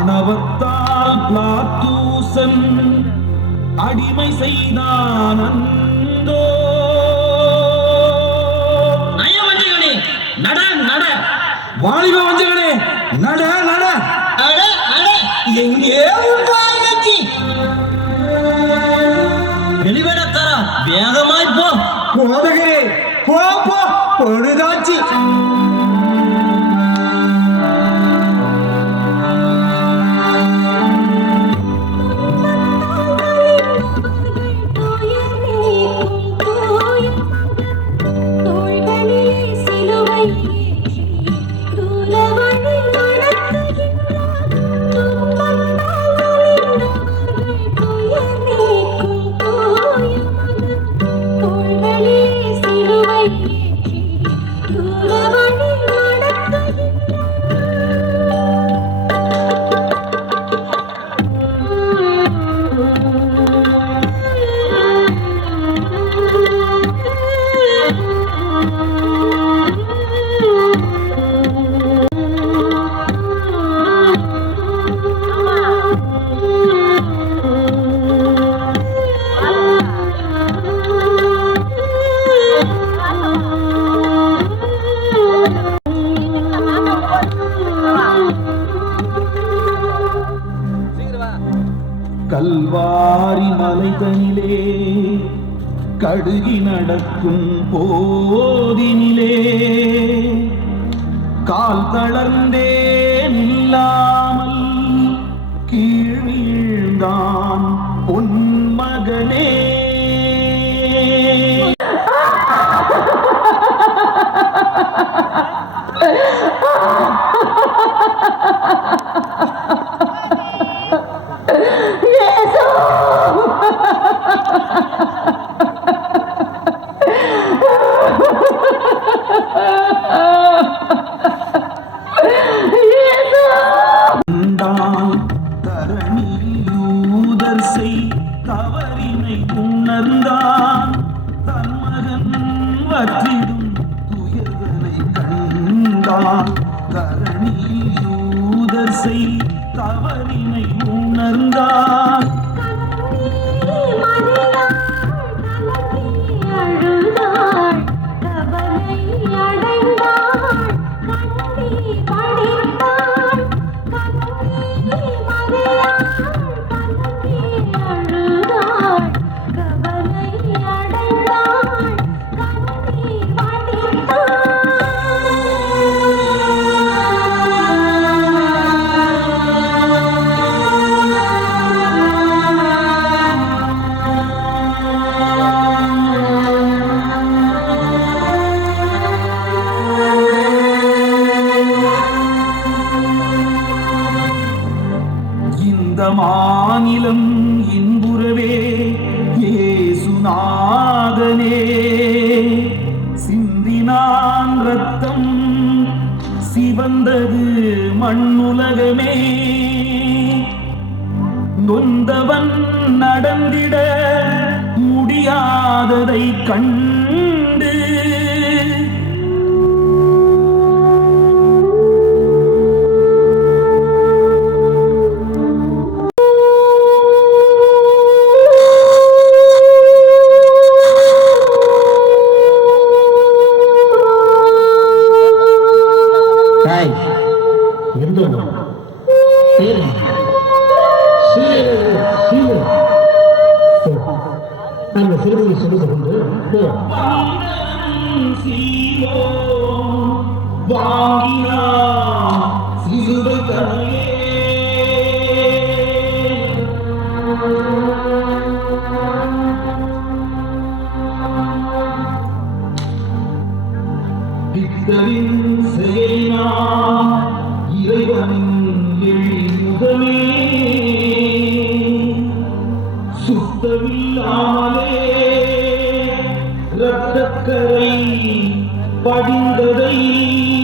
ஆணவத்தால் பிளாத்தூசன் அடிமை செய்தான் அந்தோ நட நட. வாலிப வஞ்சகனே நட நட. எங்கே கல்வாரி மலைதனிலே கடுகி நடக்கும் போதினிலே கால் தளர்ந்தே நில்லாமல் கீழ்ந்தான் வீழ்ந்தான் தவறினை உணர்ந்தான் தன் மகன் வற்றிடும் துயர்தனை கண்டான் தரணியூதர் செய் தவறினை உணர்ந்தான். இந்த மாநிலம் இன்புறவே ஏசுநாதனே. சிந்தினான் ரத்தம் சிவந்தது மண்ணுலகமே. நொந்தவன் நடந்திட முடியாததை கண்டு அந்த சிறுமியை சொல்லிக் கொண்டு போ. பித்தரின் இறைவனின் எழில்முகமே சுத்தமில்லாமலே ببين